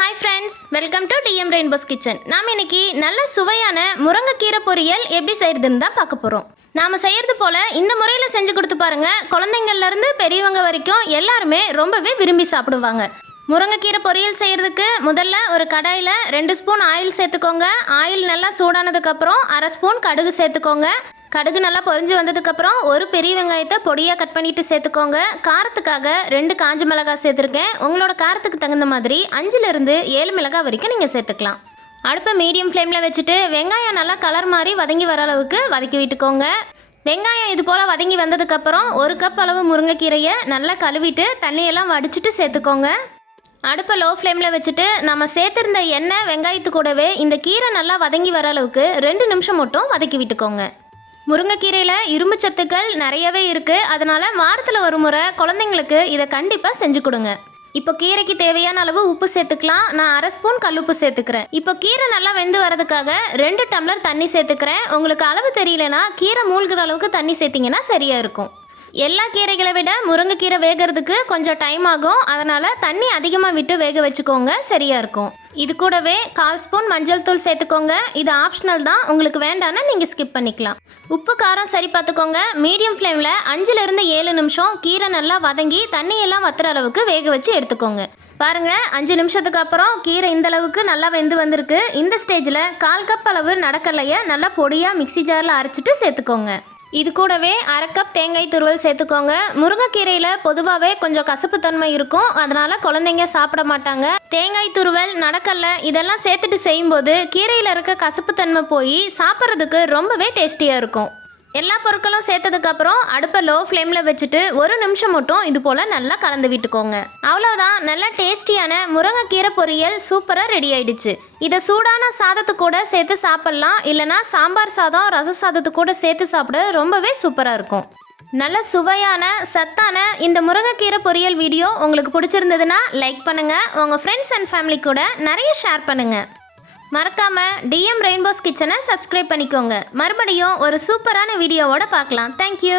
Hi friends welcome to TM rainbow's kitchen நாம் இன்னைக்கு நல்ல சுவையான முருங்கைக்கீரை பொரியல் எப்படி செய்யறதுன்னு தான் பார்க்க போகிறோம் நாம் செய்யறது போல் இந்த முறையில் செஞ்சு கொடுத்து பாருங்கள் குழந்தைங்கள்லேருந்து பெரியவங்க வரைக்கும் எல்லாருமே ரொம்பவே விரும்பி சாப்பிடுவாங்க. முருங்கைக்கீரை பொரியல் செய்கிறதுக்கு முதல்ல ஒரு கடாயில் ரெண்டு ஸ்பூன் ஆயில் சேர்த்துக்கோங்க. ஆயில் நல்லா சூடானதுக்கப்புறம் அரை ஸ்பூன் கடுகு சேர்த்துக்கோங்க. கடுகு நல்லா பொரிஞ்சு வந்ததுக்கப்புறம் ஒரு பெரிய வெங்காயத்தை பொடியாக கட் பண்ணிட்டு சேர்த்துக்கோங்க. காரத்துக்காக ரெண்டு காஞ்ச மிளகாய் சேர்த்துருக்கேன். உங்களோட காரத்துக்கு தகுந்த மாதிரி அஞ்சுலேருந்து ஏழு மிளகாய் வரைக்கும் நீங்கள் சேர்த்துக்கலாம். அடுப்பை மீடியம் ஃப்ளேமில் வச்சுட்டு வெங்காயம் நல்லா கலர் மாதிரி வதங்கி வர அளவுக்கு வதக்கி விட்டுக்கோங்க. வெங்காயம் இது போல் வதங்கி வந்ததுக்கப்புறம் ஒரு கப் அளவு முருங்கைக்கீரையை நல்லா கழுவிட்டு தண்ணியெல்லாம் வடிச்சிட்டு சேர்த்துக்கோங்க. அடுப்பை லோ ஃப்ளேமில் வச்சுட்டு நம்ம சேர்த்துருந்த எண்ணெய் வெங்காயத்து கூடவே இந்த கீரை நல்லா வதங்கி வர அளவுக்கு ரெண்டு நிமிஷம் மட்டும் வதக்கி விட்டுக்கோங்க. முருங்கைக்கீரையில் இரும்பு சத்துக்கள் நிறையவே இருக்குது அதனால் வாரத்தில் ஒரு முறை குழந்தைங்களுக்கு இதை கண்டிப்பாக செஞ்சு கொடுங்க. இப்போ கீரைக்கு தேவையான அளவு உப்பு சேர்த்துக்கலாம். நான் அரை ஸ்பூன் கல்லுப்பு சேர்த்துக்கிறேன். இப்போ கீரை நல்லா வெந்து வரதுக்காக ரெண்டு டம்ளர் தண்ணி சேர்த்துக்கிறேன். உங்களுக்கு அளவு தெரியலனா கீரை மூழ்கிற அளவுக்கு தண்ணி சேர்த்திங்கன்னா சரியாக இருக்கும். எல்லா கீரைகளை விட முருங்கைக்கீரை வேகிறதுக்கு கொஞ்சம் டைம் ஆகும். அதனால் தண்ணி அதிகமாக விட்டு வேக வச்சுக்கோங்க. சரியாக இருக்கும். இது கூடவே கால் ஸ்பூன் மஞ்சள் தூள் சேர்த்துக்கோங்க. இது ஆப்ஷனல் தான். உங்களுக்கு வேண்டாம்னா நீங்கள் ஸ்கிப் பண்ணிக்கலாம். உப்பு காரம் சரி பார்த்துக்கோங்க. மீடியம் ஃப்ளேமில் அஞ்சுலேருந்து ஏழு நிமிஷம் கீரை நல்லா வதங்கி தண்ணியெல்லாம் வத்துற அளவுக்கு வேக வச்சு எடுத்துக்கோங்க. பாருங்கள் அஞ்சு நிமிஷத்துக்கு அப்புறம் கீரை இந்த அளவுக்கு நல்லா வெந்து வந்திருக்கு. இந்த ஸ்டேஜில் கால் கப் அளவு நடக்கலையை நல்லா பொடியாக மிக்ஸி ஜாரில் அரைச்சிட்டு சேர்த்துக்கோங்க. இது கூடவே அரை கப் தேங்காய் துருவல் சேர்த்துக்கோங்க. முருங்கைக்கீரையில் பொதுவாகவே கொஞ்சம் கசப்புத்தன்மை இருக்கும். அதனால் குழந்தைங்க சாப்பிட மாட்டாங்க. தேங்காய் துருவல் நடக்கல்ல இதெல்லாம் சேர்த்துட்டு செய்யும்போது கீரையில் இருக்க கசப்புத்தன்மை போய் சாப்பிட்றதுக்கு ரொம்பவே டேஸ்டியாக இருக்கும். எல்லா பொருட்களும் சேர்த்ததுக்கப்புறம் அடுப்பை லோ ஃப்ளேமில் வச்சுட்டு ஒரு நிமிஷம் மட்டும் இது போல் நல்லா கலந்து விட்டுக்கோங்க. அவ்வளோதான் நல்ல டேஸ்டியான முருங்கைக்கீரை பொரியல் சூப்பராக ரெடி ஆயிடுச்சு. இதை சூடான சாதத்து கூட சேர்த்து சாப்பிட்லாம். இல்லைனா சாம்பார் சாதம் ரச சாதத்து கூட சேர்த்து சாப்பிட ரொம்பவே சூப்பராக இருக்கும். நல்ல சுவையான சத்தான இந்த முருங்கைக்கீரை பொரியல் வீடியோ உங்களுக்கு பிடிச்சிருந்ததுன்னா லைக் பண்ணுங்கள் உங்கள் ஃப்ரெண்ட்ஸ் அண்ட் ஃபேமிலி கூட நிறைய ஷேர் பண்ணுங்கள் மறக்காம டிஎம் ரெயின்போஸ் கிச்சனை சப்ஸ்கிரைப் பண்ணிக்கோங்க. மறுபடியும் ஒரு சூப்பரான வீடியோவோட பார்க்கலாம். தேங்க்யூ